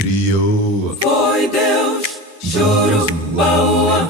criou. Foi Deus, chorou, baú.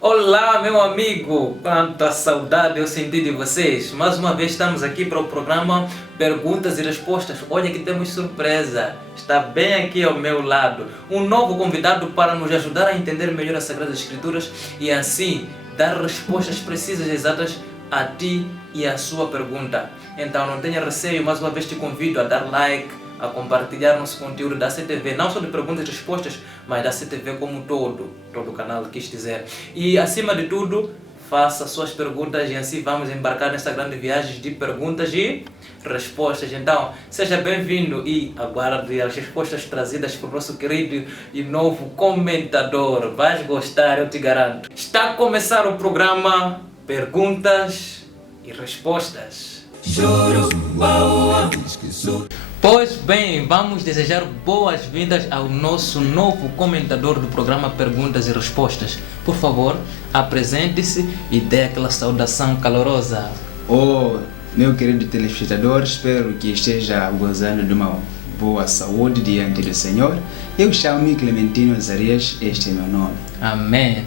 Olá, meu amigo, quanta saudade eu senti de vocês. Mais uma vez estamos aqui para o programa Perguntas e Respostas. Olha que temos surpresa, está bem aqui ao meu lado um novo convidado para nos ajudar a entender melhor as Sagradas Escrituras e assim dar respostas precisas e exatas a ti e a sua pergunta. Então não tenha receio, mais uma vez te convido a dar like, a compartilhar nosso conteúdo da CTV, não só de perguntas e respostas, mas da CTV como todo o canal quis dizer. E acima de tudo, faça suas perguntas e assim vamos embarcar nessa grande viagem de perguntas e respostas. Então, seja bem-vindo e aguarde as respostas trazidas por nosso querido e novo comentador. Vais gostar, eu te garanto. Está a começar o programa Perguntas e Respostas. Pois bem, vamos desejar boas-vindas ao nosso novo comentador do programa Perguntas e Respostas. Por favor, apresente-se e dê aquela saudação calorosa. Oh, meu querido telespectador, espero que esteja gozando de uma boa saúde diante do Senhor. Eu chamo-me Clementino Azarias, este é meu nome. Amém.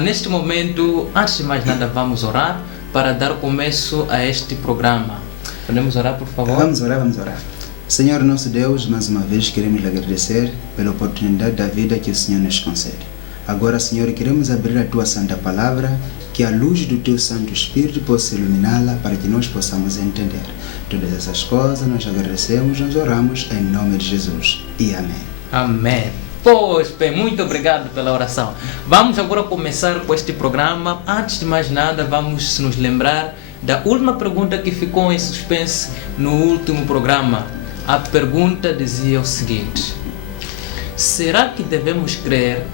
Neste momento, antes de mais nada, vamos orar para dar começo a este programa. Podemos orar, por favor? Vamos orar. Senhor nosso Deus, mais uma vez queremos lhe agradecer pela oportunidade da vida que o Senhor nos concede. Agora, Senhor, queremos abrir a Tua Santa Palavra, que a luz do Teu Santo Espírito possa iluminá-la para que nós possamos entender. Todas essas coisas nós agradecemos, nós oramos em nome de Jesus. E amém. Amém. Pois bem, muito obrigado pela oração. Vamos agora começar com este programa. Antes de mais nada, vamos nos lembrar da última pergunta que ficou em suspense no último programa. A pergunta dizia o seguinte: será que devemos crer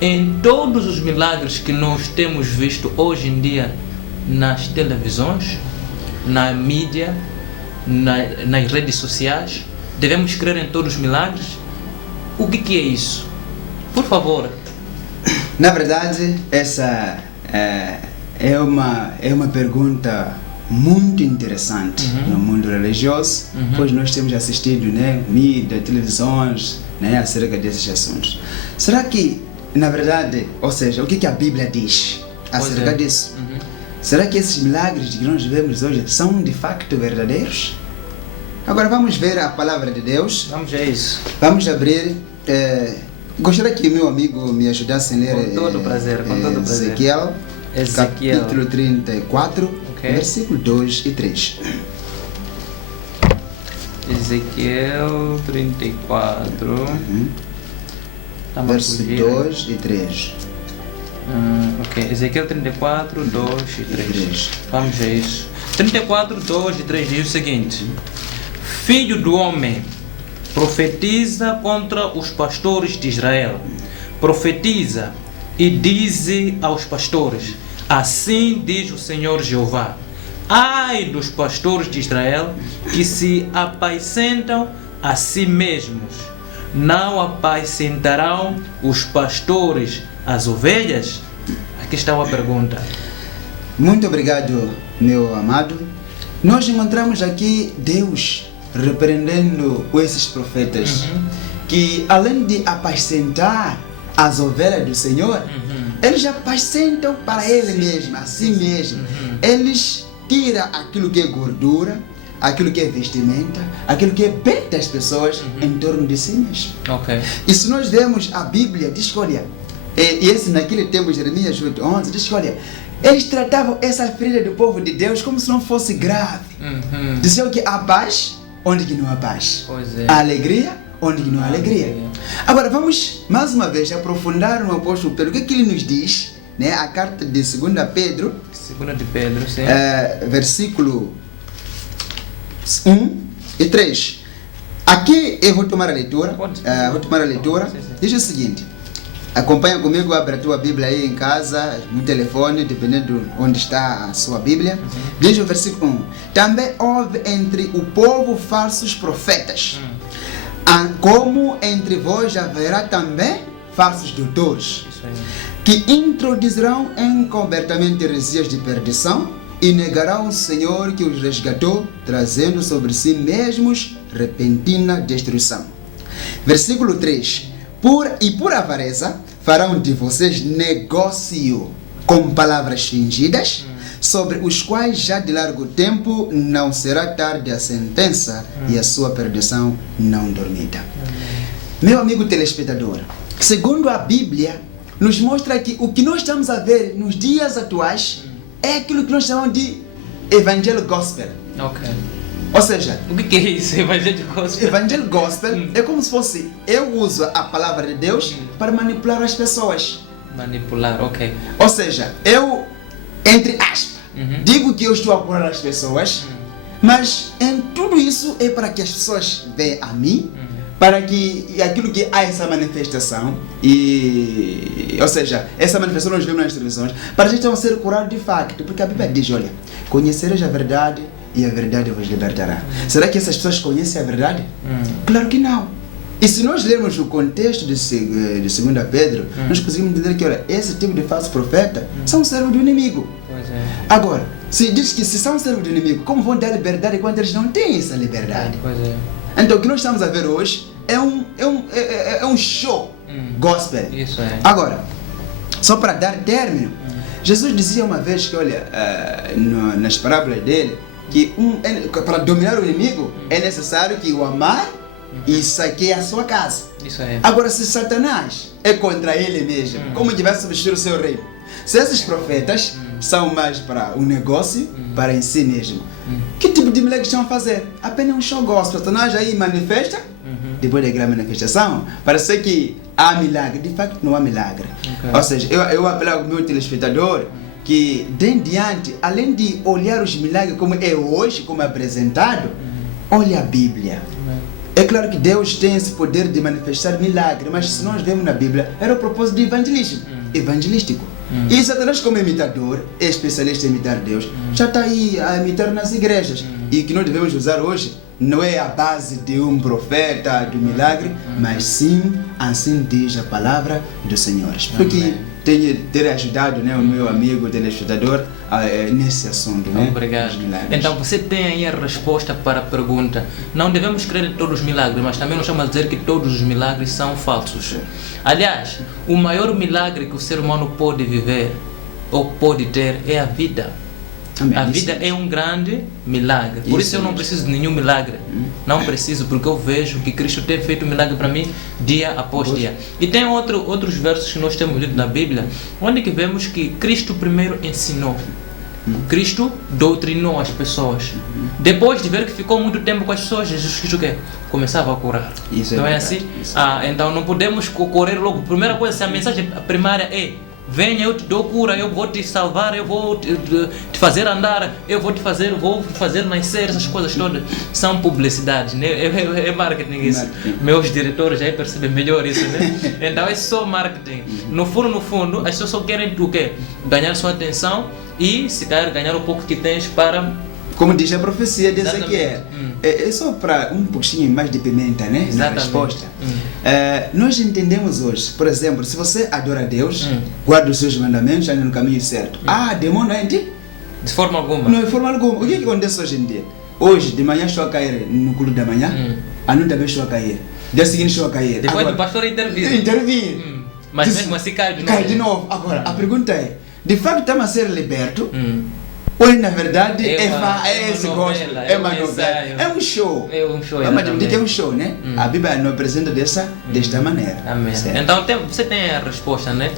em todos os milagres que nós temos visto hoje em dia nas televisões, na mídia, nas redes sociais? Devemos crer em todos os milagres? O que é isso? Por favor. Na verdade, essa é uma pergunta muito interessante no mundo religioso, pois nós temos assistido, mídia, televisões, acerca desses assuntos. Será que, na verdade, ou seja, o que a Bíblia diz acerca disso? Será que esses milagres que nós vemos hoje são de facto verdadeiros? Agora vamos ver a palavra de Deus. Vamos a isso. Vamos abrir. Gostaria que meu amigo me ajudasse a ler. Com todo prazer. Ezequiel, capítulo 34, versículo 2 e 3. Ezequiel 34. Versículo 2 e 3. Ezequiel 34, 2 e 3. Vamos a isso. 34, 2 e 3 diz o seguinte: Filho do homem, profetiza contra os pastores de Israel. Profetiza e dize aos pastores: assim diz o Senhor Jeová: ai dos pastores de Israel que se apacentam a si mesmos. Não apacentarão os pastores as ovelhas? Aqui está uma pergunta. Muito obrigado, meu amado. Nós encontramos aqui Deus repreendendo esses profetas que, além de apacentar as ovelhas do Senhor, eles apacentam para ele mesmo, a si mesmo. Eles tiram aquilo que é gordura, aquilo que é vestimenta, aquilo que é bem das pessoas em torno de si mesmo. E se nós vemos a Bíblia, diz, olha, e esse naquele tempo, Jeremias 8:11, diz, olha, eles tratavam essa ferida do povo de Deus como se não fosse grave. Diziam que há paz onde que não há paz. Há alegria onde que não há alegria. Agora vamos mais uma vez aprofundar no apóstolo Pedro. O que ele nos diz, a carta de 2 Pedro, sim. Versículo 1 e 3. Aqui eu vou tomar a leitura. Diz o seguinte: acompanha comigo, abre a tua Bíblia aí em casa, no telefone, dependendo de onde está a sua Bíblia. Diz o versículo 1: também houve entre o povo falsos profetas, como entre vós haverá também falsos doutores, que introduzirão encobertamente heresias de perdição e negarão o Senhor que os resgatou, trazendo sobre si mesmos repentina destruição. Versículo 3. Por avareza farão de vocês negócio com palavras fingidas, sobre os quais já de largo tempo não será tarde a sentença e a sua perdição não dormida. Meu amigo telespectador, segundo a Bíblia, nos mostra que o que nós estamos a ver nos dias atuais é aquilo que nós chamamos de Evangelho Gospel. Ok. Ou seja, O que é isso? Evangelho gospel? Evangelho Gospel é como se fosse eu uso a palavra de Deus para manipular as pessoas. Manipular, ok. Ou seja, eu, entre aspas, digo que eu estou a curar as pessoas, mas em tudo isso é para que as pessoas vejam a mim, para que aquilo que há essa manifestação, ou seja, essa manifestação nós vemos nas televisões, para a gente não ser curado de facto, porque a Bíblia diz, olha, conhecereis a verdade e a verdade vos libertará. Será que essas pessoas conhecem a verdade? Claro que não. E se nós lermos o contexto de 2 Pedro, nós conseguimos entender que, olha, esse tipo de falso profeta são servos do inimigo. Pois é. Agora, se diz que se são servos do inimigo, como vão dar liberdade quando eles não têm essa liberdade? Pois é. Então o que nós estamos a ver hoje é um show gospel. Isso é. Agora, só para dar término, Jesus dizia uma vez que, olha, nas parábolas dele, que para dominar o inimigo é necessário que o amar e saqueie a sua casa. Isso é. Agora, se Satanás é contra ele mesmo, como que vai substituir o seu reino? Se esses profetas são mais para o negócio, para em si mesmo, que tipo de milagre estão a fazer? Apenas um show gospel. Satanás aí manifesta, depois da grande manifestação, parece que há milagre. De facto, não há milagre. Ok. Ou seja, eu apelo ao meu telespectador que, de em diante, além de olhar os milagres como é hoje, como é apresentado, olhe a Bíblia. É claro que Deus tem esse poder de manifestar milagre, mas se nós vemos na Bíblia, era o propósito de evangelístico. E Satanás, como imitador, é especialista em imitar Deus, já está aí a imitar nas igrejas. E o que nós devemos usar hoje não é a base de um profeta, do milagre, mas sim, assim diz a palavra do Senhor. Espero que ter ajudado, né, o meu amigo telespectador nesse assunto. Né, Obrigado. Então você tem aí a resposta para a pergunta. Não devemos crer em todos os milagres, mas também não estamos a dizer que todos os milagres são falsos. Aliás, o maior milagre que o ser humano pode viver ou pode ter é a vida. Amém. A vida é um grande milagre. Por isso eu não preciso de nenhum milagre. Não preciso, porque eu vejo que Cristo tem feito milagre para mim dia após dia. E tem outros versos que nós temos lido na Bíblia, onde que vemos que Cristo primeiro ensinou. Cristo doutrinou as pessoas. Depois de ver que ficou muito tempo com as pessoas, Jesus Cristo o quê? Começava a curar. Isso não é verdade, assim? isso. Então não podemos correr logo. Primeira coisa, se a mensagem primária é: venha, eu te dou cura, eu vou te salvar, eu vou te fazer andar, vou fazer nascer, essas coisas todas são publicidade, né? É marketing isso. Marketing. Meus diretores já percebem melhor isso, né? Então é só marketing. No fundo, as pessoas só querem o quê? Ganhar sua atenção e, se calhar, ganhar o pouco que tens para... Como diz a profecia de Exatamente. Ezequiel, é só para um pouquinho mais de pimenta, né? Na Exatamente. resposta. Nós entendemos hoje, por exemplo, se você adora a Deus, guarda os seus mandamentos, anda no caminho certo. Demônio não é em ti? De forma alguma. Não, de forma alguma. O que acontece hoje em dia? Hoje, de manhã estou a cair no culto da manhã, à noite também estou a cair. Dia seguinte estou a cair. Depois do pastor intervir. Intervir. Mas Diz- mesmo assim cai de novo. Cai de novo. Agora, a pergunta é, de facto estamos a ser libertos? Ou na verdade É é esse uma gospel, novela, é uma é um novela, ensaio. é um show. É um show, Vamos exatamente. admitir que é um show, né? A Bíblia nos apresenta desta maneira. Amém. Certo? Então você tem a resposta, né?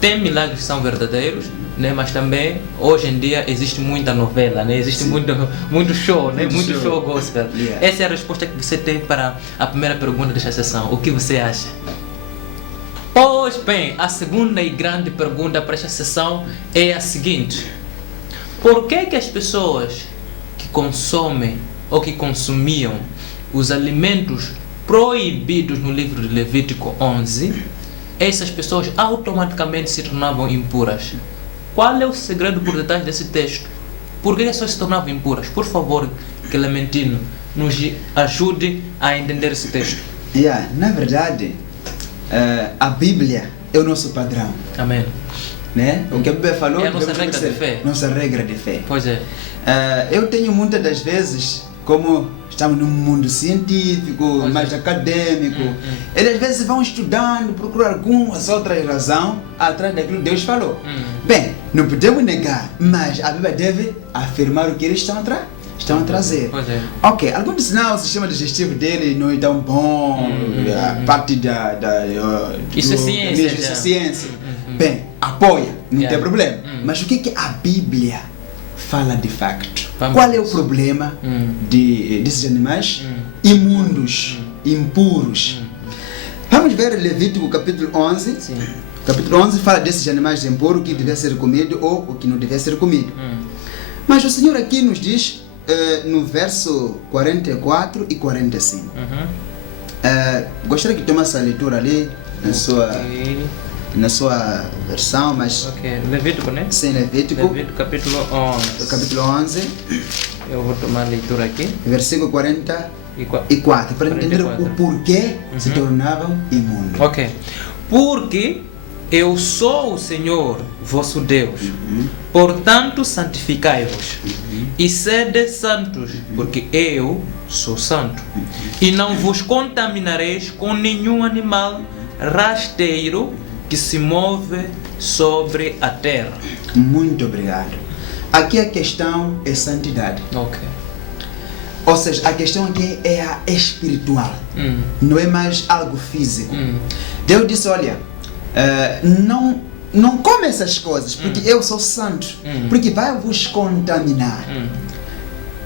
Tem milagres que são verdadeiros, né? Mas também hoje em dia existe muita novela, né? Existe muito show, né? Muito show gospel. Yeah. Essa é a resposta que você tem para a primeira pergunta desta sessão. O que você acha? Pois bem, a segunda e grande pergunta para esta sessão é a seguinte: por que as pessoas que consomem ou que consumiam os alimentos proibidos no livro de Levítico 11, essas pessoas automaticamente se tornavam impuras? Qual é o segredo por detrás desse texto? Por que as pessoas se tornavam impuras? Por favor, Clementino, nos ajude a entender esse texto. Na verdade, a Bíblia é o nosso padrão, Amém. né? O que a Bíblia falou É a nossa devemos regra de obedecer. fé. Nossa regra de fé. Pois é. Eu tenho muitas das vezes como estamos num mundo científico, mais acadêmico, eles às vezes vão estudando, procurar algumas outras razões atrás daquilo que Deus falou. Bem, não podemos negar, mas a Bíblia deve afirmar o que eles estão a trazer. Pois é. Ok, alguns sinal o sistema digestivo dele não é tão bom, a parte Isso é ciência. Isso é ciência. Bem, apoia, não tem problema. Mas o que a Bíblia fala de facto? Qual é o problema desses animais imundos, impuros? Vamos ver Levítico capítulo 11. Sim. Capítulo 11 fala desses animais impuros, o que deve ser comido ou o que não deve ser comido. Mas o Senhor aqui nos diz, no verso 44 e 45. Gostaria que tomasse a leitura ali na sua versão, mas... Ok, Levítico, né? Sim, Levítico capítulo 11. capítulo 11, Eu vou tomar a leitura aqui. versículo 44, para entender o porquê se tornavam imundos. Ok. Porque eu sou o Senhor, vosso Deus. Portanto, santificai-vos e sede santos, porque eu sou santo. E não vos contaminareis com nenhum animal rasteiro que se move sobre a terra. Muito obrigado. Aqui a questão é santidade. Ok. Ou seja, a questão aqui é a espiritual. Não é mais algo físico. Deus disse, olha, não come essas coisas, porque eu sou santo, porque vai vos contaminar.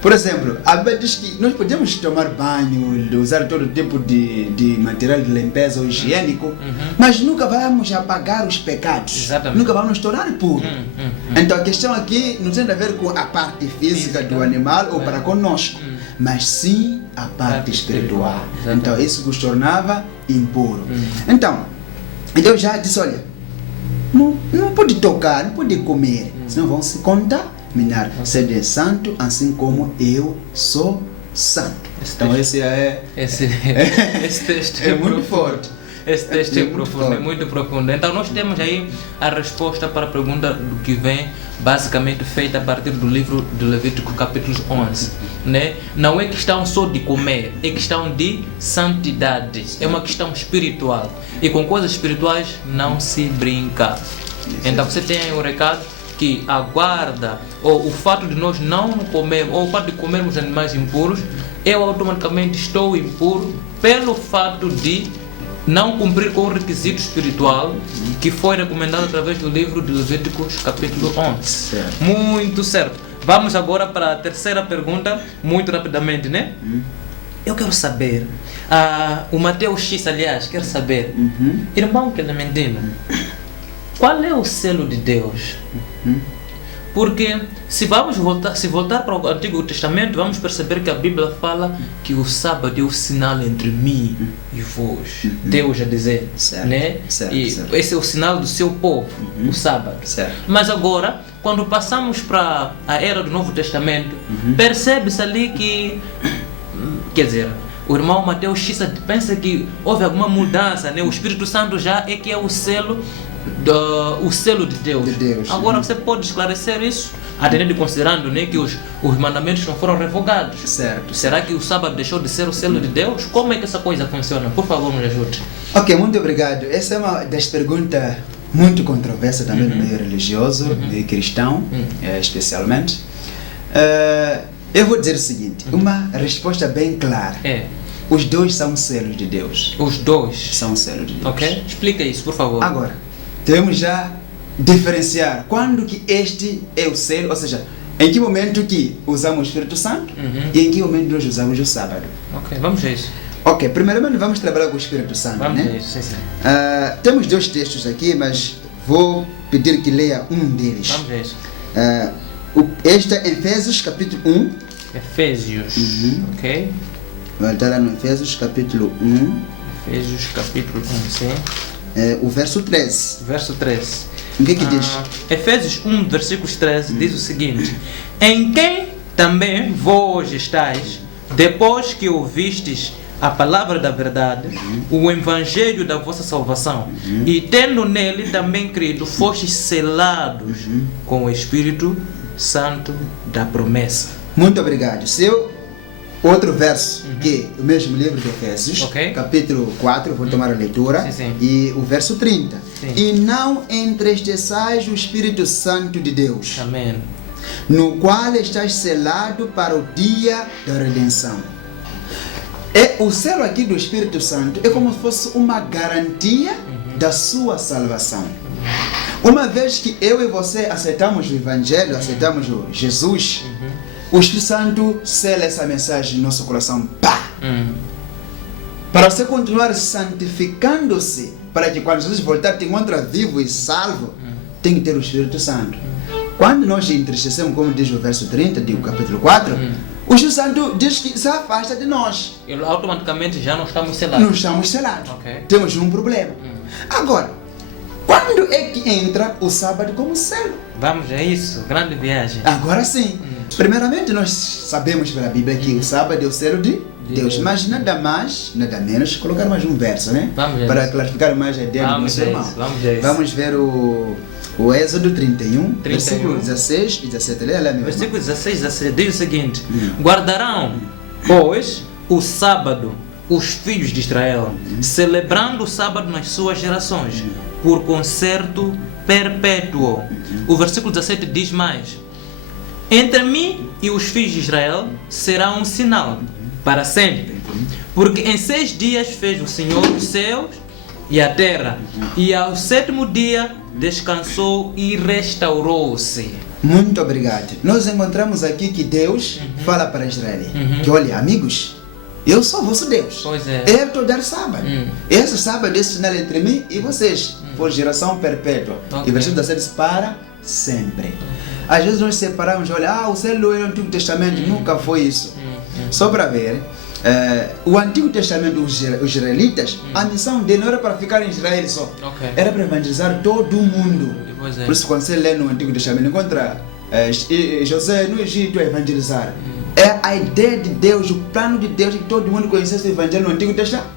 Por exemplo, a Bíblia diz que nós podemos tomar banho, usar todo tipo de material de limpeza ou higiênico, mas nunca vamos apagar os pecados. Exatamente. Nunca vamos nos tornar puros. Então a questão aqui não tem a ver com a parte física do animal ou para conosco, mas sim a parte espiritual. Então isso nos tornava impuro. Então, Deus já disse, olha, não pode tocar, não pode comer, senão vão se contaminar. Sede santo, assim como eu sou santo. Então esse texto é muito forte. Esse texto é profundo, é muito profundo. Então nós temos aí a resposta para a pergunta do que vem basicamente feita a partir do livro do Levítico capítulo 11. Né? Não é questão só de comer, é questão de santidade. É uma questão espiritual. E com coisas espirituais não se brinca. Então você tem aí o recado que a guarda, ou o fato de nós não comermos, ou o fato de comermos animais impuros, eu automaticamente estou impuro pelo fato de não cumprir com o requisito espiritual que foi recomendado através do livro de Levíticos capítulo 11. Certo. Muito certo. Vamos agora para a terceira pergunta, muito rapidamente, né? Eu quero saber, o Mateus X, aliás, quer saber, irmão Clementino, qual é o selo de Deus? Porque se voltar para o Antigo Testamento, vamos perceber que a Bíblia fala que o sábado é o sinal entre mim e vós. Deus a dizer, Certo, né? certo, E certo. esse é o sinal do seu povo, o sábado. Certo. Mas agora, quando passamos para a era do Novo Testamento, percebe-se ali que, quer dizer, o irmão Mateus Xissa pensa que houve alguma mudança, né? O Espírito Santo já é que é o selo de Deus. De Deus. Agora você pode esclarecer isso, atendendo e considerando, né, que os mandamentos não foram revogados. Certo. Será que o sábado deixou de ser o selo de Deus? Como é que essa coisa funciona? Por favor, nos ajude. Ok, muito obrigado. Essa é uma das perguntas muito controversas também no meio religioso, meio cristão, especialmente. Eu vou dizer o seguinte, uma resposta bem clara. Os dois são selos de Deus. Os dois? São selos de Deus. Ok? Explica isso, por favor. Agora, devemos já diferenciar quando que este é o selo, ou seja, em que momento que usamos o Espírito Santo e em que momento nós usamos o sábado. Ok, vamos a isso. Ok, primeiramente vamos trabalhar com o Espírito Santo, Vamos a né? isso, sim. Temos dois textos aqui, mas vou pedir que leia um deles. Vamos a isso. Este é Efésios capítulo 1. Efésios, ok? Vai estar lá no Efésios capítulo 1. Efésios capítulo 1, sim. O verso 13. Verso 13. O que diz? Efésios 1, versículos 13 diz o seguinte: em quem também vós estáis, depois que ouvistes a palavra da verdade, o evangelho da vossa salvação, e tendo nele também crido, fostes selados com o Espírito Santo da promessa. Muito obrigado. Se eu outro verso, que é o mesmo livro de Efésios, capítulo 4, vou tomar a leitura, e o verso 30. Sim. E não entristeçais o Espírito Santo de Deus, Amém. no qual estás selado para o dia da redenção. O selo aqui do Espírito Santo é como se fosse uma garantia da sua salvação. Uma vez que eu e você aceitamos o Evangelho, aceitamos o Jesus, o Espírito Santo sela essa mensagem no nosso coração. Pá! Para você continuar santificando-se, para que quando Jesus voltar te encontre vivo e salvo, tem que ter o Espírito Santo. Quando nós entristecemos, como diz o verso 30 do capítulo 4, o Espírito Santo diz que se afasta de nós. E automaticamente já não estamos selados. Não estamos selados. Temos um problema. Agora, quando é que entra o sábado como selo? Vamos a isso, grande viagem. Agora sim. Primeiramente, nós sabemos pela Bíblia que o sábado é o selo de Deus. Mas nada mais, nada menos, colocar mais um verso, né? Para clarificar mais a ideia do nosso irmão. Vamos ver o Êxodo 31, versículo 16 e 17. Lê lá, meu versículo 16 e 17 diz o seguinte: guardarão, pois, o sábado os filhos de Israel, celebrando o sábado nas suas gerações, por concerto perpétuo. O versículo 17 diz mais: entre mim e os filhos de Israel será um sinal para sempre, porque em 6 dias fez o Senhor os céus e a terra, e ao 7º dia descansou e restaurou-se. Muito obrigado. Nós encontramos aqui que Deus fala para Israel que, olha, amigos, eu sou vosso Deus. Pois é. Eu estou dar sábado. Esse sábado é esse sinal entre mim e vocês, por geração perpétua. E o versículo 17 diz para sempre. Às vezes nós separamos, olha, o selo é o Antigo Testamento, nunca foi isso. Só para ver, o Antigo Testamento, os israelitas, a missão dele não era para ficar em Israel só, era para evangelizar todo o mundo. Por isso, quando você lê no Antigo Testamento, encontra José no Egito a evangelizar. É a ideia de Deus, o plano de Deus, que todo mundo conhecesse o Evangelho no Antigo Testamento.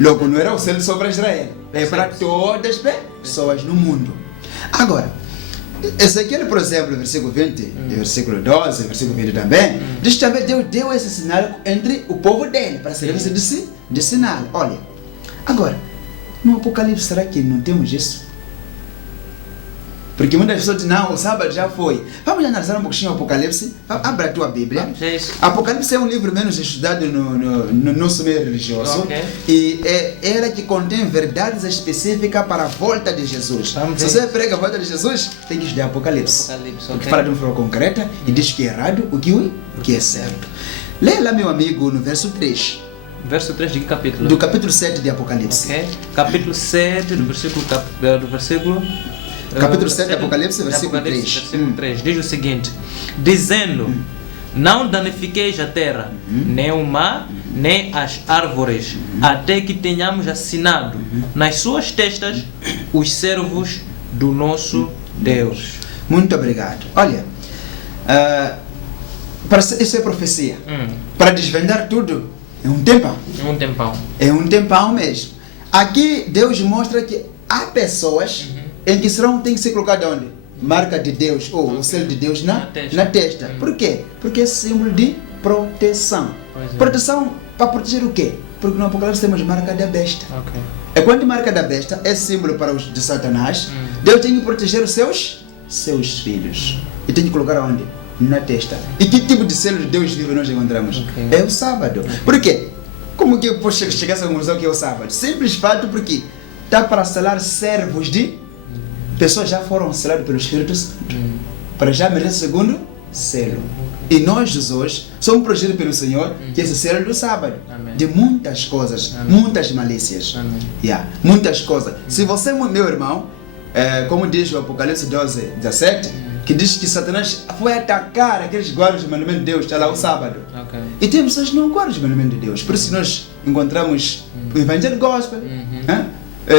Logo, não era o selo só para Israel, é para todas as pessoas no mundo. Agora, Ezequiel, por exemplo, versículo 20, versículo 12, versículo 20 também, diz que também Deus deu esse sinal entre o povo dele, para servir de sinal. Olha, agora, no Apocalipse, será que não temos isso? Porque muitas pessoas dizem, não, o sábado já foi. Vamos analisar um pouquinho o Apocalipse. Abra a tua Bíblia. Apocalipse é um livro menos estudado no nosso meio religioso. E é ela que contém verdades específicas para a volta de Jesus. Se você prega a volta de Jesus, tem que estudar Apocalipse. Porque fala de uma forma concreta e diz que é errado o que é certo. Leia lá, meu amigo, no verso 3. Verso 3 de que capítulo? Do capítulo 7 de Apocalipse. Capítulo 7, do versículo... Capítulo 7 de Apocalipse, versículo 3. Versículo 3 diz o seguinte: dizendo, não danifiqueis a terra, nem o mar, nem as árvores, até que tenhamos assinado nas suas testas os servos do nosso Deus. Muito obrigado. Olha, isso é profecia. Para desvendar tudo, é um tempão. É um tempão mesmo. Aqui Deus mostra que há pessoas em que tem que ser colocado onde? Marca de Deus, ou o selo de Deus na testa. Por quê? Porque é símbolo de proteção. Proteção para proteger o quê? Porque no Apocalipse temos marca da besta. E quando marca da besta é símbolo para os de Satanás, Deus tem que proteger os seus filhos. E tem que colocar onde? Na testa. E que tipo de selo de Deus vivo nós encontramos? É o sábado. Por quê? Como que eu posso chegar a essa conclusão que é o sábado? Simples fato porque está para selar servos de pessoas já foram seladas pelo Espírito Santo, para já merecer o segundo selo. E nós, hoje, somos protegidos pelo Senhor, que é esse selo do sábado, de muitas coisas, muitas malícias, muitas coisas. Se você, meu irmão, como diz o Apocalipse 12, 17, que diz que Satanás foi atacar aqueles guardas do mandamento de Deus, está lá o sábado. E tem pessoas que não guardam os mandamentos de Deus, por isso nós encontramos o Evangelho Gospel,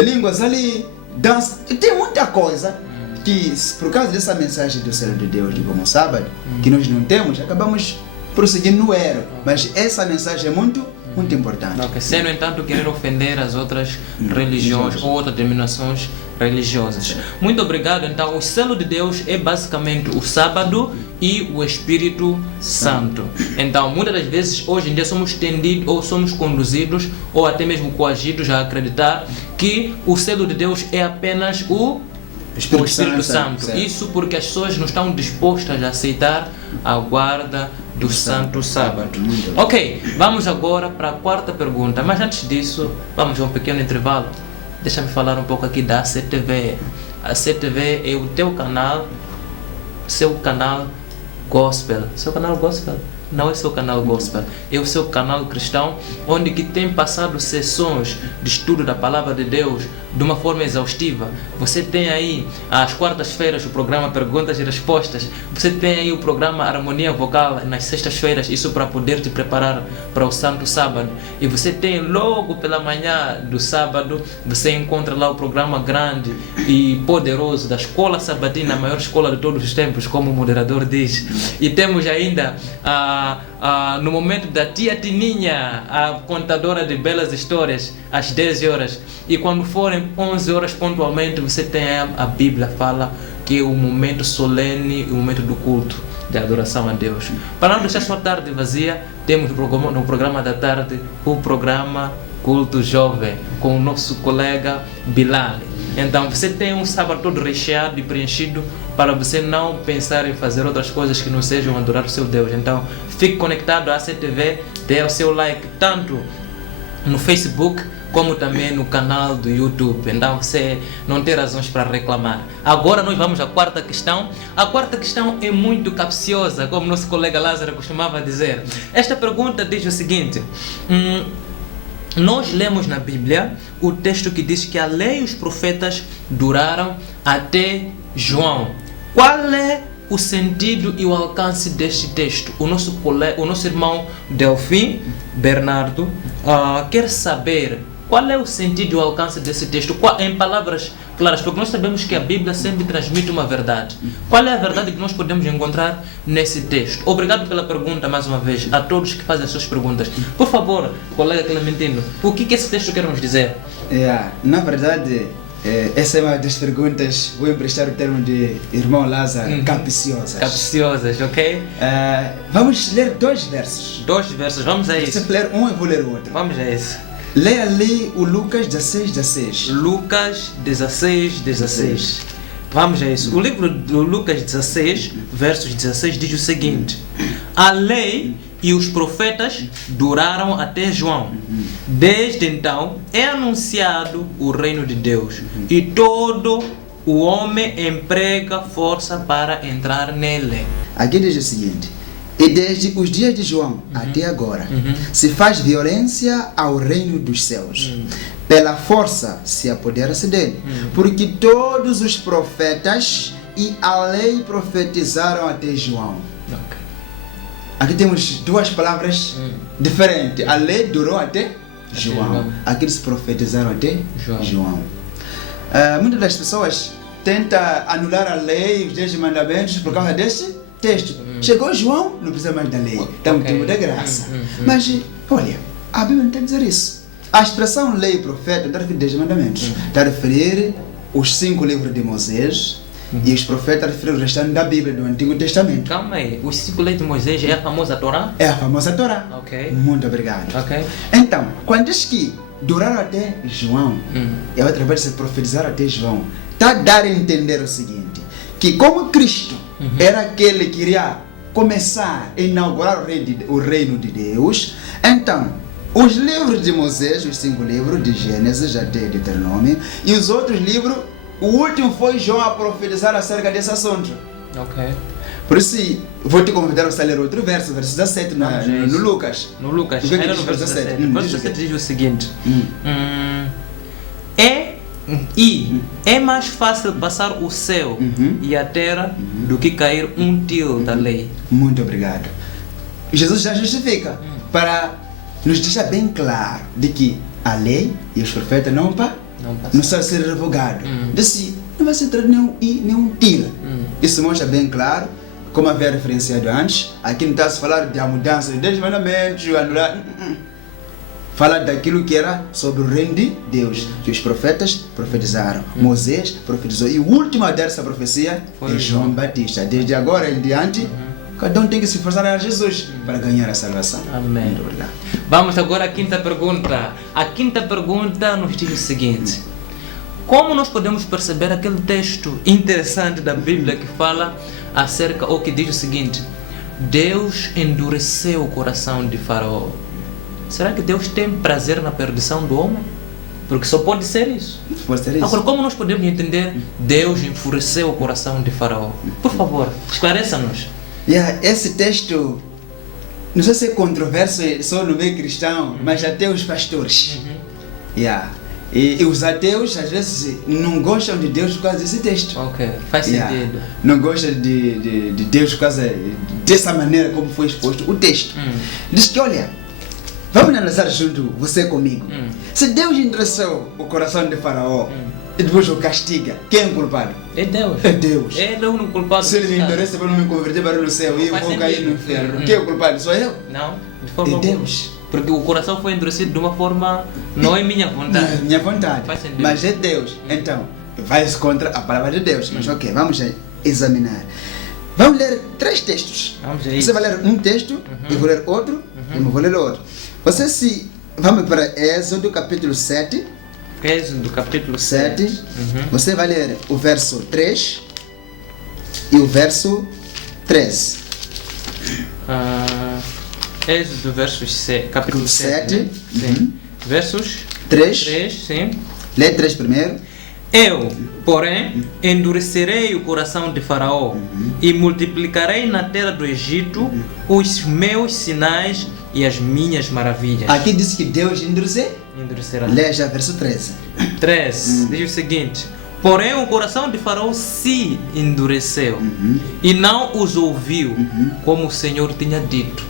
línguas ali, dança, e tem muita coisa que, por causa dessa mensagem do selo de Deus de como sábado, que nós não temos, acabamos prosseguindo no erro. Mas essa mensagem é muito muito importante. Ok, sem, no entanto, querer ofender as outras religiões ou outras denominações religiosas. Muito obrigado. Então, o selo de Deus é basicamente o sábado e o Espírito Santo. Então, muitas das vezes, hoje em dia, somos tendidos ou somos conduzidos ou até mesmo coagidos a acreditar que o selo de Deus é apenas o Espírito Santo. Certo. Isso porque as pessoas não estão dispostas a aceitar a guarda do Santo Sábado. Muito bem. Ok, vamos agora para a quarta pergunta. Mas antes disso, vamos a um pequeno intervalo. Deixa-me falar um pouco aqui da CTV. A CTV é o teu canal, seu canal gospel. Seu canal gospel? Não é seu canal gospel, é o seu canal cristão, onde que tem passado sessões de estudo da Palavra de Deus de uma forma exaustiva. Você tem aí, às quartas-feiras, o programa Perguntas e Respostas. Você tem aí o programa Harmonia Vocal nas sextas-feiras, isso para poder te preparar para o Santo Sábado. E você tem logo pela manhã do sábado, você encontra lá o programa grande e poderoso da Escola Sabatina, a maior escola de todos os tempos, como o moderador diz. E temos ainda no momento da tia Tininha, a contadora de belas histórias, às 10 horas. E quando forem 11 horas pontualmente, você tem a Bíblia, fala que é o momento solene, o momento do culto, de adoração a Deus. Para não deixar sua tarde vazia, temos no programa da tarde o programa Culto Jovem, com o nosso colega Bilal. Então você tem um sábado todo recheado e preenchido para você não pensar em fazer outras coisas que não sejam adorar o seu Deus. Então fique conectado à CTV, dê o seu like tanto no Facebook como também no canal do YouTube. Então você não tem razões para reclamar. Agora nós vamos à quarta questão. A quarta questão é muito capciosa, como nosso colega Lázaro costumava dizer. Esta pergunta diz o seguinte: nós lemos na Bíblia o texto que diz que a lei e os profetas duraram até João. Qual é o sentido e o alcance deste texto? O nosso irmão Delfim Bernardo quer saber qual é o sentido e o alcance desse texto, em palavras claras, porque nós sabemos que a Bíblia sempre transmite uma verdade. Qual é a verdade que nós podemos encontrar nesse texto? Obrigado pela pergunta mais uma vez, a todos que fazem as suas perguntas. Por favor, colega Clementino, o que esse texto quer nos dizer? Na verdade, essa é uma das perguntas, vou emprestar o termo de irmão Lázaro, capciosas. Capciosas, ok? Vamos ler dois versos. Dois versos, vamos a isso. Se ler um, eu vou ler o outro. Vamos a isso. Leia ali o Lucas 16:16. Lucas 16:16. Vamos a isso. O livro do Lucas 16, versos 16, diz o seguinte: a lei e os profetas duraram até João. Desde então é anunciado o reino de Deus, e todo o homem emprega força para entrar nele. Aqui diz o seguinte: e desde os dias de João até agora se faz violência ao reino dos céus. Pela força se apodera-se dele. Porque todos os profetas e a lei profetizaram até João. Okay. Aqui temos duas palavras diferentes. A lei durou até João. Aqui eles profetizaram até João. Muitas das pessoas tentam anular a lei e os 10 mandamentos por causa desse texto. Chegou João, não precisa mais da lei. Está no tempo da graça. Mas, olha, a Bíblia não está a dizer isso. A expressão lei e profeta não está a referir 10 mandamentos. Está a referir os 5 livros de Moisés e os profetas a referir o restante da Bíblia, do Antigo Testamento. Calma aí, os 5 leis de Moisés é a famosa Torá? É a famosa Torá. Ok. Muito obrigado. Ok. Então, quando diz que duraram até João, e outra vez se profetizaram até João, está a dar a entender o seguinte: que como Cristo era aquele que iria começar a inaugurar o reino de Deus, então os livros de Moisés, os 5 livros de Gênesis até Deuteronômio, e os outros livros, o último foi João a profetizar acerca desse assunto. Ok. Por isso, vou te convidar a ler outro verso 17 no Lucas. No Lucas, O que era diz no verso 17. O verso 17 diz o seguinte: é mais fácil passar o céu e a terra do que cair um tio da lei. Muito obrigado. Jesus já justifica para nos deixar bem claro de que a lei e os profetas não são ser revogados. Desse não vai ser trazido nenhum tio. Isso mostra bem claro, como havia referenciado antes. Aqui não está a se falar de a mudança de 10 mandamentos, anular. fala daquilo que era sobre o reino de Deus, que os profetas profetizaram, Moisés profetizou, e o último a dar essa profecia Foi é João Batista. Desde agora em diante, cada um tem que se esforçar a Jesus para ganhar a salvação. Amém. Muito obrigado. Vamos agora à quinta pergunta. A quinta pergunta nos diz o seguinte: como nós podemos perceber aquele texto interessante da Bíblia que fala acerca, ou que diz o seguinte: Deus endureceu o coração de Faraó? Será que Deus tem prazer na perdição do homem? Porque só pode ser isso. Pode ser isso. Agora, como nós podemos entender Deus enfureceu o coração de Faraó? Por favor, esclareça-nos. Esse texto, não sei se é controverso só no meio cristão, mas até os pastores. E os ateus às vezes não gostam de Deus por causa desse texto. Ok, faz sentido. Não gostam de Deus por causa dessa maneira como foi exposto o texto. Diz que, olha, vamos analisar junto, você comigo. Se Deus endureceu o coração de Faraó e depois o castiga, quem é o culpado? É Deus. É Deus. Ele é o único culpado. Se ele me endurece para não me converter para o céu e eu vou cair no inferno, quem é o culpado? Sou eu? Não, de forma É Deus. Porque o coração foi endurecido de uma forma, não é minha vontade. Não é minha vontade, Faz sentido. mas é Deus. Então, vai contra a palavra de Deus. Mas ok, vamos examinar. Vamos ler 3 textos. Vamos a Você isso. vai ler um texto, eu vou ler outro, eu vou ler outro. Vamos para Êxodo capítulo 7. Êxodo capítulo 7. 7. Você vai ler o verso 3 e o verso 13. Êxodo capítulo 7. Né? Sim. Versos 3. 3, sim. Lê 3 primeiro. Eu, porém, endurecerei o coração de Faraó e multiplicarei na terra do Egito os meus sinais e as minhas maravilhas. Aqui diz que Deus Endurecerá. Lê já verso 13. 3 diz o seguinte: porém o coração de Faraó se endureceu e não os ouviu, como o Senhor tinha dito.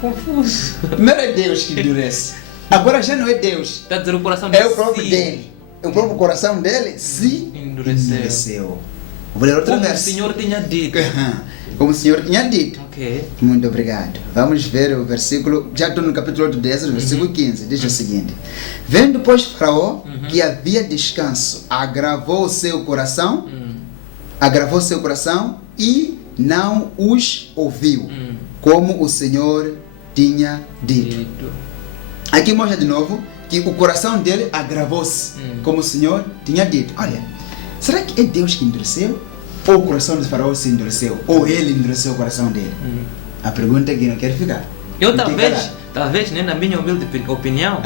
Confuso. Primeiro é Deus que endurece. Agora já não é Deus. Está a dizer o coração É o próprio dele. O próprio coração dele se endureceu. endureceu. Vou ler outra Como o verso. Senhor tinha dito. Como o Senhor tinha dito. Ok. Muito obrigado. Vamos ver o versículo, já estou no capítulo 10, versículo 15, diz o seguinte: vendo, pois, Faraó que havia descanso, agravou seu coração e não os ouviu, como o Senhor tinha dito. Aqui mostra de novo que o coração dele agravou-se, como o Senhor tinha dito. Olha, será que é Deus que endureceu? Ou o coração de Faraó se endureceu? Ou ele endureceu o coração dele? A pergunta é que não quero ficar. Eu talvez, né, na minha humilde opinião,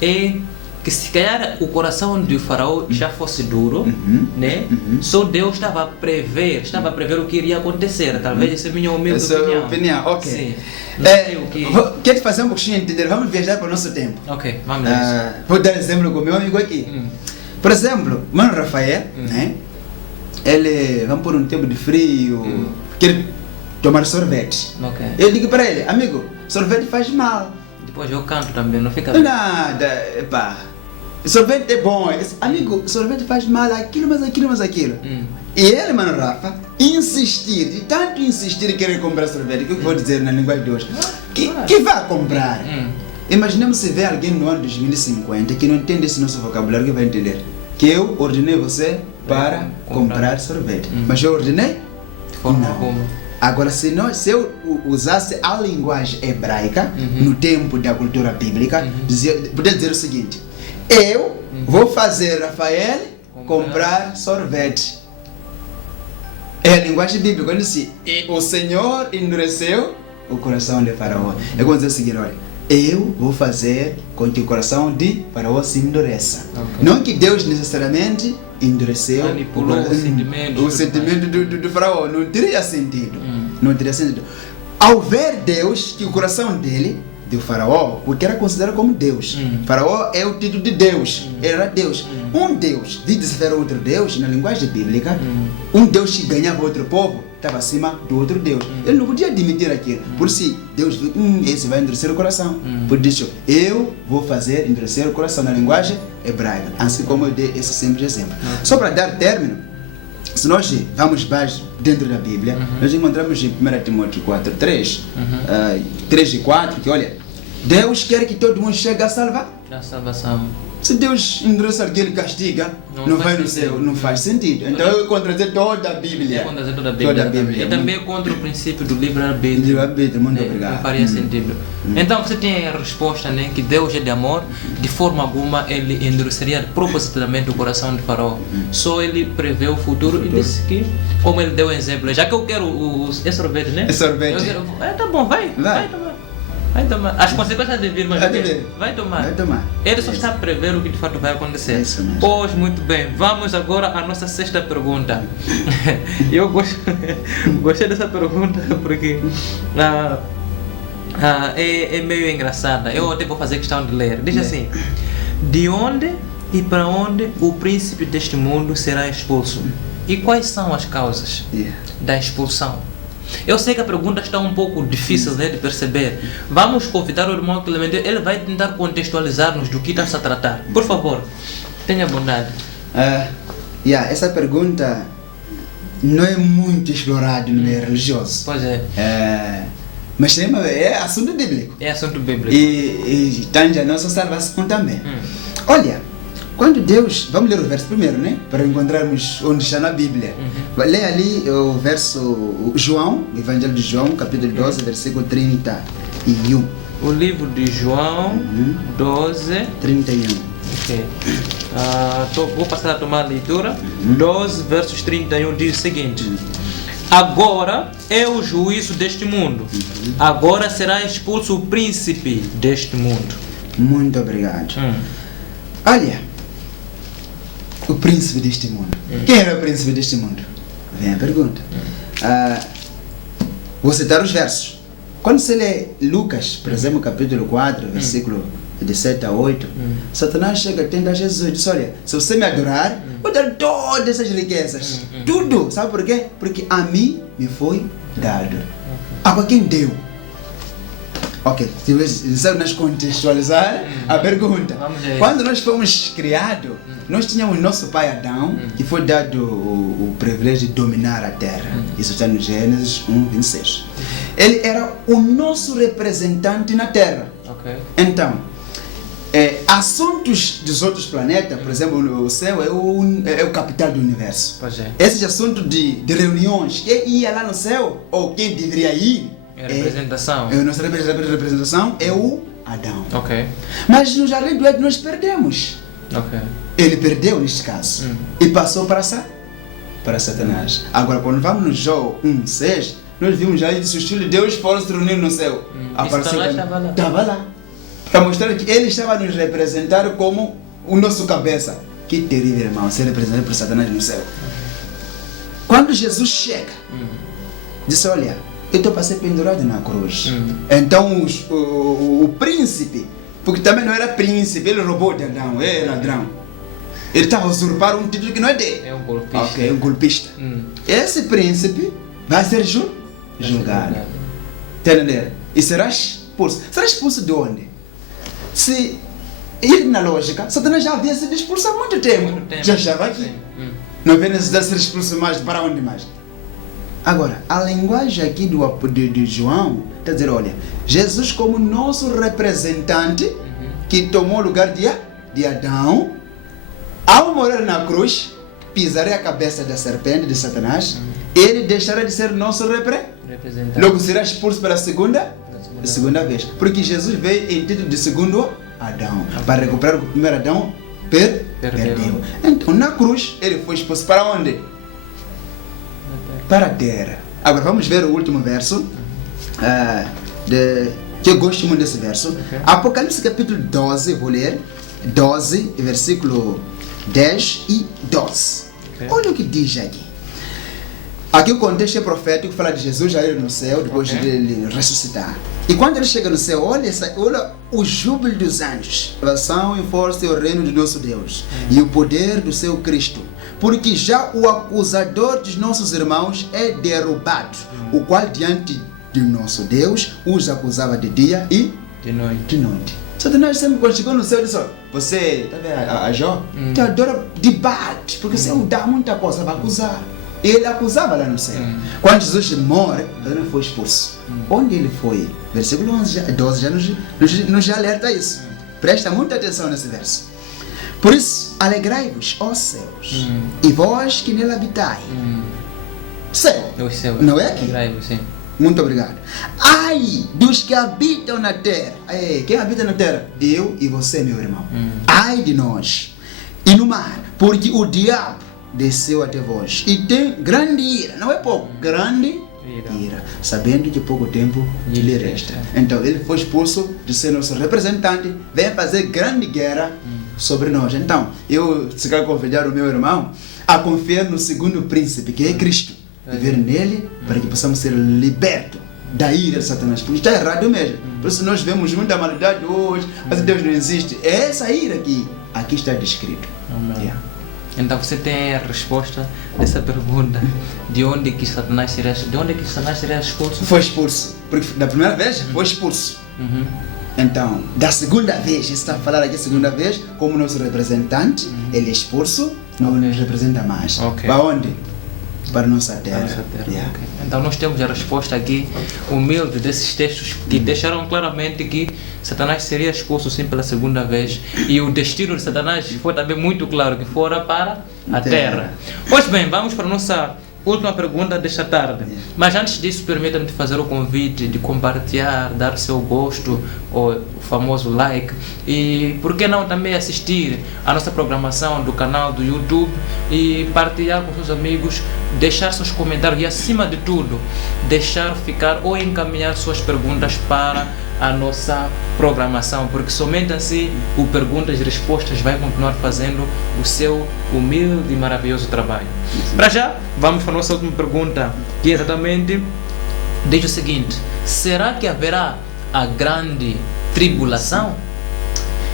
é que se calhar o coração de Faraó já fosse duro, né? Só Deus estava a prever o que iria acontecer. Talvez essa é a minha humilde opinião. Ok. Sim. Não sei o que... Quero fazer um pouquinho entender. Vamos viajar para o nosso tempo. Ok, vamos lá. Vou dar exemplo com o meu amigo aqui. Por exemplo, Mano Rafael, né? Ele, vamos por um tempo de frio, quer tomar sorvete. Ok. Eu digo para ele, amigo, sorvete faz mal. Depois eu canto também, não fica bem. Nada, epá. Sorvete é bom. Amigo, sorvete faz mal, aquilo. E ele, Mano Rafa, insistir, de tanto insistir que querer comprar sorvete, o que eu vou dizer na linguagem de hoje? Que vai comprar. Imaginemos se vê alguém no ano 2050 que não entende esse nosso vocabulário, que vai entender que eu ordenei você para comprar sorvete. Mas eu ordenei? De forma alguma. Agora, se eu usasse a linguagem hebraica, no tempo da cultura bíblica, poderia dizer o seguinte: eu vou fazer Rafael comprar sorvete. É a linguagem bíblica. Quando diz, o Senhor endureceu o coração de Faraó. É como dizer o seguinte: olha, eu vou fazer com que o coração de Faraó se endureça. Não que Deus necessariamente endureceu o sentimento do Faraó. Não teria sentido. Não teria sentido. Ao ver Deus, que o coração dele, do Faraó, porque era considerado como Deus. Faraó é o título de Deus. Ele era Deus. Um Deus de desafiar outro Deus, na linguagem bíblica, um Deus que ganhava outro povo, estava acima do outro Deus. Ele não podia admitir aquilo. Por isso, Deus viu, esse vai endurecer o coração. Por isso, eu vou fazer endurecer o coração, na linguagem hebraica. Assim como eu dei esse simples exemplo. Só para dar término, se nós vamos mais dentro da Bíblia, nós encontramos em 1 Timóteo 4, 3, 3 e 4, que olha, Deus quer que todo mundo chegue a salvar. A salvação. Se Deus endurece alguém, ele castiga, não vai no céu, não faz sentido. Então eu contradizer toda a Bíblia. É contra toda a Bíblia. E também contra o princípio do livre-arbítrio. Livre-arbítrio, muito Não obrigado. faria sentido. Então você tem a resposta, né, que Deus é de amor, de forma alguma ele endureceria propositadamente o coração de Faraó. Só ele prevê o futuro e disse que, como ele deu o exemplo, já que eu quero esse sorvete, né? É sorvete. Tá bom, vai tomar. Vai tomar. As consequências de vir, mas vai tomar. Vai tomar. Ele só está a prever o que de fato vai acontecer. Isso mesmo. Pois, muito bem. Vamos agora à nossa sexta pergunta. Eu gostei dessa pergunta porque é meio engraçada. Eu até vou fazer questão de ler. Diz assim: de onde e para onde o príncipe deste mundo será expulso? E quais são as causas da expulsão? Eu sei que a pergunta está um pouco difícil, né, de perceber. Vamos convidar o irmão Clemente, ele vai tentar contextualizar-nos do que está-se a tratar. Por favor, tenha bondade. Essa pergunta não é muito explorada no meio religioso. Pois é. Mas é assunto bíblico. É assunto bíblico. E tange a nossa salvação também. Olha, quando Deus... Vamos ler o verso primeiro, né? Para encontrarmos onde está na Bíblia. Lê ali o verso João, Evangelho de João, capítulo 12, versículo 31. O livro de João 12... 31. Ok. Vou passar a tomar a leitura. 12, versos 31 diz o seguinte: agora é o juízo deste mundo. Agora será expulso o príncipe deste mundo. Muito obrigado. Olha, o príncipe deste mundo. Quem era o príncipe deste mundo? Vem a pergunta. Vou citar os versos. Quando você lê Lucas, por exemplo, capítulo 4, versículo de 7 a 8, Satanás chega tendo a Jesus e diz: olha, se você me adorar, vou dar todas essas riquezas. Tudo. Sabe por quê? Porque a mim me foi dado. Agora quem deu? Ok, nós contextualizar a pergunta. Quando nós fomos criados, nós tínhamos nosso pai Adão, que foi dado o privilégio de dominar a terra. Isso está no Gênesis 1:26. Ele era o nosso representante na terra. Então, assuntos dos outros planetas, por exemplo, o céu é o capital do universo. Esses assuntos de reuniões, quem ia lá no céu, ou quem deveria ir, representação. Nossa representação é o Adão. Mas no jardim do Éden nós perdemos. Ele perdeu neste caso. E passou para Satanás. Agora, quando vamos no João 1:6, nós vimos já os filhos de Deus foram se reunir no céu. Estava lá. Para mostrar que ele estava a nos representar como o nosso cabeça. Que terrível, irmão, ser representado por Satanás no céu. Quando Jesus chega, disse: olha, eu estou para ser pendurado na cruz. Então o príncipe, porque também não era príncipe, ele roubou de Adão, é ladrão. Ele está a usurpar um título que não é dele. É um golpista. Ok, um golpista. Esse príncipe vai ser julgado. Entendeu? E será expulso. Será expulso de onde? Se ir na lógica, Satanás já havia sido expulso há muito tempo. Já estava aqui. Não havia necessidade de ser expulso mais. Para onde mais? Agora, a linguagem aqui de João está a dizer: olha, Jesus como nosso representante, que tomou o lugar de Adão, ao morrer na cruz, pisaria a cabeça da serpente de Satanás, ele deixará de ser nosso representante. Logo será expulso pela segunda vez. Porque Jesus veio em título de segundo Adão, para recuperar o primeiro Adão, perdeu. Então, na cruz, ele foi expulso para onde? Para a terra. Agora vamos ver o último verso, que eu gosto muito desse verso. Apocalipse capítulo 12, vou ler 12, versículo 10 e 12. Olha o que diz aqui. Aqui o contexto é profético, fala de Jesus já ir no céu, depois de ele ressuscitar. E quando ele chega no céu, olha o júbilo dos anjos. Salvação e força é o reino de nosso Deus e o poder do seu Cristo. Porque já o acusador dos nossos irmãos é derrubado, o qual diante de nosso Deus os acusava de dia e de noite. Satanás sempre quando chegou no céu disse: você, tá vendo a Jó? Te adora debate, porque você dá muita coisa para acusar. Ele acusava lá no céu. Quando Jesus morre, ele não foi expulso. Onde ele foi? Versículo 12 já nos alerta isso. Presta muita atenção nesse verso. Por isso, alegrai-vos, ó céus, e vós que nele habitai. Céu, não é aqui? Alegrai-vos, sim. Muito obrigado. Ai dos que habitam na terra. Quem habita na terra? Eu e você, meu irmão. Ai de nós. E no mar, porque o diabo desceu até vós e tem grande ira, não é pouco, grande ira, sabendo que pouco tempo lhe resta. Então ele foi expulso de ser nosso representante, vem fazer grande guerra sobre nós. Então eu se quero convidar o meu irmão a confiar no segundo príncipe, que é Cristo, viver nele para que possamos ser libertos da ira de Satanás, porque está errado mesmo. Por isso nós vemos muita maldade hoje, mas Deus não existe. É essa ira que aqui está descrito. Então você tem a resposta dessa pergunta, de onde que Satanás seria expulso? Foi expulso, porque da primeira vez foi expulso. Então, da segunda vez, você está a falar aqui segunda vez, como nosso representante, ele é expulso, não nos representa mais. Para onde? Para a nossa terra. Então nós temos a resposta aqui, humilde, desses textos que deixaram claramente que Satanás seria expulso sim pela segunda vez, e o destino de Satanás foi também muito claro, que fora para a terra. Pois bem, vamos para a nossa última pergunta desta tarde. Mas antes disso, permita-me te fazer o convite de compartilhar, dar o seu gosto, o famoso like, e por que não também assistir a nossa programação do canal do YouTube e partilhar com seus amigos, deixar seus comentários e, acima de tudo, deixar ficar ou encaminhar suas perguntas para a nossa programação, porque somente assim o Perguntas e Respostas vai continuar fazendo o seu humilde e maravilhoso trabalho. Para já, vamos para a nossa última pergunta, que exatamente diz o seguinte: será que haverá a grande tribulação?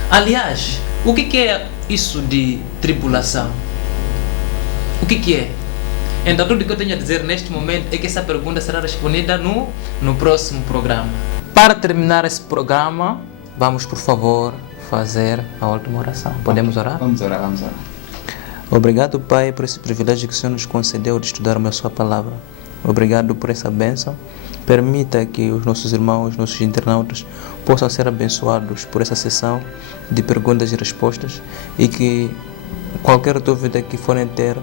Aliás, o que é isso de tribulação? O que é? Então tudo que eu tenho a dizer neste momento é que essa pergunta será respondida no próximo programa. Para terminar esse programa, vamos por favor fazer a última oração. Podemos orar? Vamos orar. Obrigado, Pai, por esse privilégio que o Senhor nos concedeu de estudarmos a sua palavra. Obrigado por essa bênção. Permita que os nossos irmãos, nossos internautas, possam ser abençoados por essa sessão de perguntas e respostas, e que qualquer dúvida que forem ter,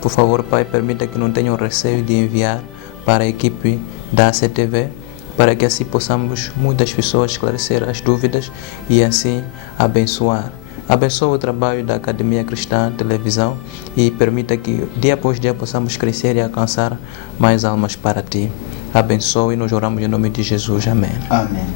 por favor, Pai, permita que não tenham receio de enviar para a equipe da ACTV, para que assim possamos muitas pessoas esclarecer as dúvidas e assim abençoar. Abençoa o trabalho da Academia Cristã Televisão e permita que dia após dia possamos crescer e alcançar mais almas para Ti. Abençoe e nós oramos em nome de Jesus. Amém. Amém.